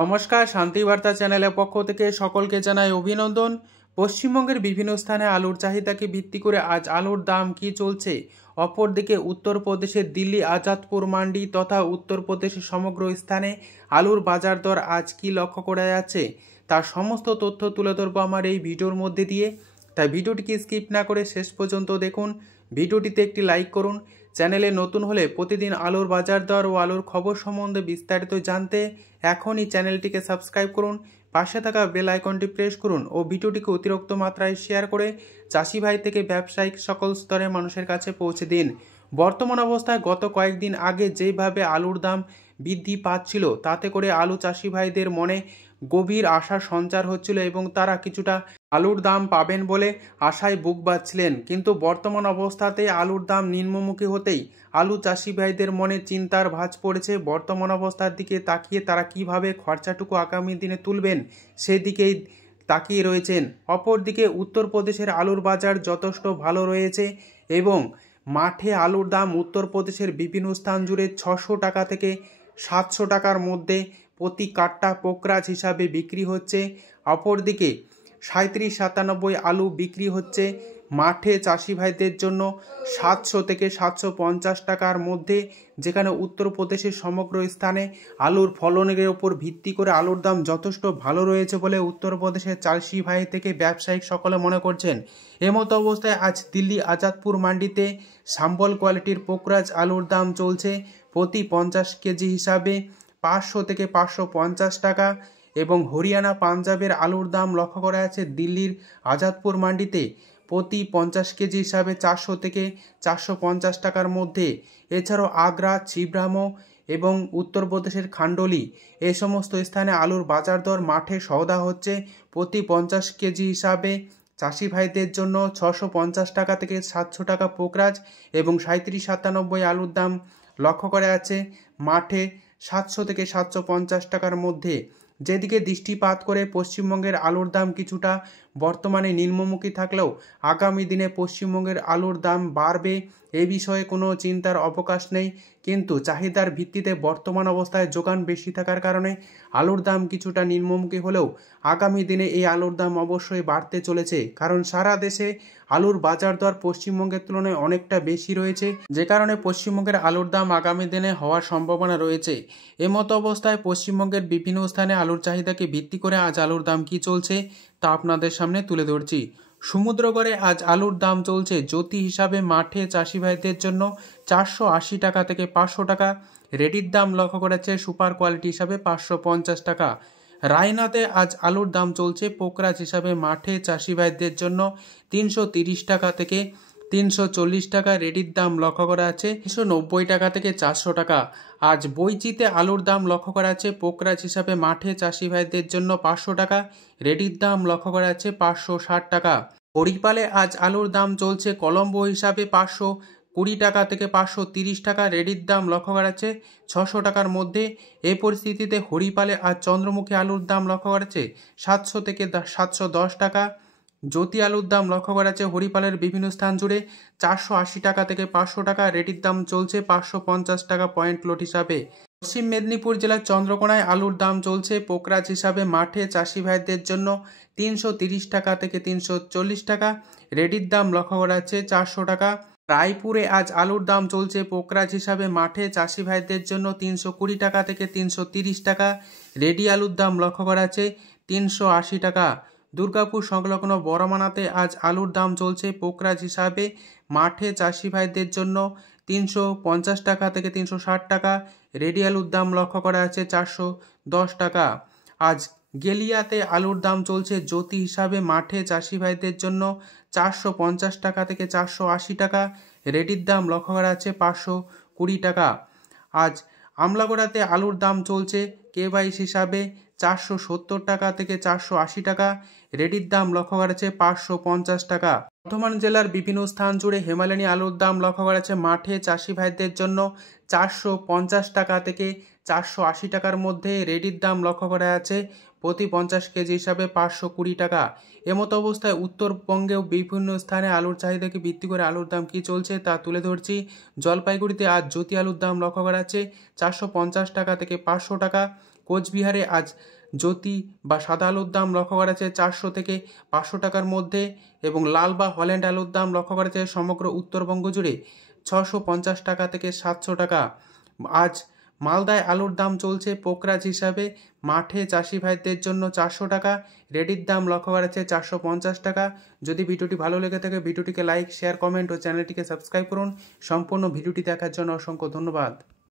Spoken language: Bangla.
নমস্কার, শান্তিবার্তা চ্যানেলের পক্ষ থেকে সকলকে জানাই অভিনন্দন। পশ্চিমবঙ্গের বিভিন্ন স্থানে আলুর চাহিদাকে ভিত্তি করে আজ আলুর দাম কি চলছে, অপরদিকে উত্তরপ্রদেশের দিল্লি আজাদপুর মান্ডি তথা উত্তরপ্রদেশের সমগ্র স্থানে আলুর বাজার দর আজ কি লক্ষ্য করা যাচ্ছে, তার সমস্ত তথ্য তুলে ধরবো আমার এই ভিডিওর মধ্যে দিয়ে। তাই ভিডিওটিকে স্কিপ না করে শেষ পর্যন্ত দেখুন। ভিডিওটিতে একটি লাইক করুন। চ্যানেলে নতুন হলে প্রতিদিন আলুর বাজার দর ও আলুর খবর সম্বন্ধে বিস্তারিত জানতে এখনই চ্যানেলটিকে সাবস্ক্রাইব করুন, পাশে থাকা বেল আইকনটি প্রেস করুন ও ভিডিওটিকে অতিরিক্ত মাত্রায় শেয়ার করে চাষি ভাই থেকে ব্যবসায়িক সকল স্তরের মানুষের কাছে পৌঁছে দিন। বর্তমান অবস্থায় গত কয়েকদিন আগে যেভাবে আলুর দাম বৃদ্ধি পাচ্ছিল, তাতে করে আলু চাষি ভাইদের মনে গভীর আশার সঞ্চার হচ্ছিল এবং তারা কিছুটা আলুর দাম পাবেন বলে আশায় বুক বাঁধছিলেন। কিন্তু বর্তমান অবস্থাতে আলুর দাম নিম্নমুখী হতেই আলু চাষি ভাইদের মনে চিন্তার ভাঁজ পড়েছে। বর্তমান অবস্থার দিকে তাকিয়ে তারা কিভাবে খরচাটুকু আগামী দিনে তুলবেন সেদিকেই তাকিয়ে রয়েছেন। অপরদিকে উত্তরপ্রদেশের আলুর বাজার যথেষ্ট ভালো রয়েছে এবং মাঠে আলুর দাম উত্তরপ্রদেশের বিভিন্ন স্থান জুড়ে 600 টাকা থেকে 700 টাকার মধ্যে প্রতি কাঠা পোকরাজ হিসাবে বিক্রি হচ্ছে। অপরদিকে 37-97 আলু বিক্রি হচ্ছে মাঠে চাষি ভাইদের জন্য 700 থেকে 750 টাকার মধ্যে, যেখানে উত্তরপ্রদেশের সমগ্র স্থানে আলুর ফলনের উপর ভিত্তি করে আলুর দাম যথেষ্ট ভালো রয়েছে বলে উত্তরপ্রদেশের চাষি ভাই থেকে ব্যবসায়িক সকলে মনে করছেন। এমতো অবস্থায় আজ দিল্লি আজাদপুর মান্ডিতে সাম্বল কোয়ালিটির পোকরাজ আলুর দাম চলছে প্রতি 50 কেজি হিসাবে 500 থেকে 550 টাকা এবং হরিয়ানা পাঞ্জাবের আলুর দাম লক্ষ্য করা যাচ্ছে দিল্লির আজাদপুর মান্ডিতে প্রতি 50 কেজি হিসাবে 400 থেকে 450 টাকার মধ্যে। এছাড়াও আগ্রা, চিব্রামো এবং উত্তরপ্রদেশের খান্ডোলি এই সমস্ত স্থানে আলুর বাজার দর মাঠে সওদা হচ্ছে প্রতি 50 কেজি হিসাবে চাষি ভাইদের জন্য 650 টাকা থেকে 700 টাকা পোকরাজ এবং 37-97 আলুর দাম লক্ষ্য করা যাচ্ছে মাঠে 700 থেকে 750 টাকার মধ্যে। যেদিকে দৃষ্টিপাত করে পশ্চিমবঙ্গের আলুর দাম কিছুটা বর্তমানে নিম্নমুখী থাকলেও আগামী দিনে পশ্চিমবঙ্গের আলুর দাম বাড়বে এ বিষয়ে কোনো চিন্তার অবকাশ নেই। কিন্তু চাহিদার ভিত্তিতে বর্তমান অবস্থায় যোগান বেশি থাকার কারণে আলুর দাম কিছুটা নিম্নমুখী হলেও আগামী দিনে এই আলুর দাম অবশ্যই বাড়তে চলেছে, কারণ সারা দেশে আলুর বাজার দর পশ্চিমবঙ্গের তুলনায় অনেকটা বেশি রয়েছে, যে কারণে পশ্চিমবঙ্গের আলুর দাম আগামী দিনে হওয়ার সম্ভাবনা রয়েছে। এমতো অবস্থায় পশ্চিমবঙ্গের বিভিন্ন স্থানে আলুর চাহিদাকে ভিত্তি করে আজ আলুর দাম কি চলছে তা আপনাদের সামনে তুলে ধরছি। সমুদ্রগড়ে আজ আলুর দাম চলছে জ্যোতি হিসাবে মাঠে চাষি ভাইদের জন্য 480 টাকা থেকে 500 টাকা। রেডির দাম লক্ষ্য করা যাচ্ছে সুপার কোয়ালিটি হিসাবে 550 টাকা। রায়নাতে আজ আলুর দাম চলছে পোকরাজ হিসাবে মাঠে চাষি ভাইদের জন্য 330 টাকা থেকে 340 টাকা। রেডির দাম লক্ষ্য করা আছে 390 টাকা থেকে 400 টাকা। আজ বইচিতে আলুর দাম লক্ষ্য করা আছে পোকরাজ হিসাবে মাঠে চাষি ভাইদের জন্য 500 টাকা। রেডির দাম লক্ষ্য করা আছে 560 টাকা। হরিপালে আজ আলুর দাম চলছে কলম্বো হিসাবে 520 টাকা থেকে 530 টাকা। রেডির দাম লক্ষ্য করা আছে 600 টাকার মধ্যে। এই পরিস্থিতিতে হরিপালে আজ চন্দ্রমুখী আলুর দাম লক্ষ্য করা আছে 700 থেকে 710 টাকা। জ্যোতি আলুর দাম লক্ষ্য করা আছে হরিপালের বিভিন্ন স্থান জুড়ে 480 টাকা থেকে 500 টাকা। রেডির দাম চলছে 550 টাকা পয়েন্ট লট হিসাবে। পশ্চিম মেদিনীপুর জেলার চন্দ্রকোনায় আলুর দাম চলছে পোকরাজ হিসাবে মাঠে চাষি ভাইদের জন্য 330 টাকা থেকে 340 টাকা। রেডির দাম লক্ষ্য করা আছে 400 টাকা। রায়পুরে আজ আলুর দাম চলছে পোকরাজ হিসাবে মাঠে চাষি ভাইদের জন্য 320 টাকা থেকে 330 টাকা। রেডি আলুর দাম লক্ষ্য করা আছে 380 টাকা। দুর্গাপুর সংলগ্ন বড়মানাতে আজ আলুর দাম চলছে পোকরাজ হিসাবে মাঠে চাষি ভাইদের জন্য 350 টাকা থেকে 360 টাকা। রেডি আলুর দাম লক্ষ্য করা আছে 410 টাকা। আজ গেলিয়াতে আলুর দাম চলছে জ্যোতি হিসাবে মাঠে চাষি ভাইদের জন্য 450 টাকা থেকে 480 টাকা। রেডির দাম লক্ষ্য করা আছে 520 টাকা। আজ আমলাগোড়াতে আলুর দাম চলছে কে22 হিসাবে 470 টাকা থেকে 480 টাকা। রেডির দাম লক্ষ্য করা আছে 550 টাকা। বর্ধমান জেলার বিভিন্ন স্থান জুড়ে হিমালয়ানি আলুর দাম লক্ষ্য করা আছে মাঠে চাষি ভাইদের জন্য 450 টাকা থেকে 480 টাকার মধ্যে। রেডির দাম লক্ষ্য করা আছে প্রতি 50 কেজি হিসাবে 520 টাকা। এমতো অবস্থায় উত্তরবঙ্গেও বিভিন্ন স্থানে আলুর চাহিদাকে ভিত্তি করে আলুর দাম কি চলছে তা তুলে ধরছি। জলপাইগুড়িতে আজ জ্যোতি আলুর দাম লক্ষ্য করা আছে 450 টাকা থেকে 500 টাকা। কোচবিহারে আজ জ্যোতি বা সাদা আলুর দাম লক্ষ্য করা যাচ্ছে 400 থেকে 500 টাকার মধ্যে এবং লাল বা হল্যান্ড আলুর দাম লক্ষ্য করা যাচ্ছে সমগ্র উত্তরবঙ্গ জুড়ে 650 টাকা থেকে 700 টাকা। আজ মালদায় আলুর দাম চলছে পোকরাজ হিসাবে, মাঠে চাষি ভাইদের জন্য 400 টাকা, রেডির দাম লক্ষ্য করা যাচ্ছে 450 টাকা। যদি ভিডিওটি ভালো লেগে থাকে ভিডিওটিকে লাইক, শেয়ার, কমেন্ট ও চ্যানেলটিকে সাবস্ক্রাইব করুন। সম্পূর্ণ ভিডিওটি দেখার জন্য অসংখ্য ধন্যবাদ।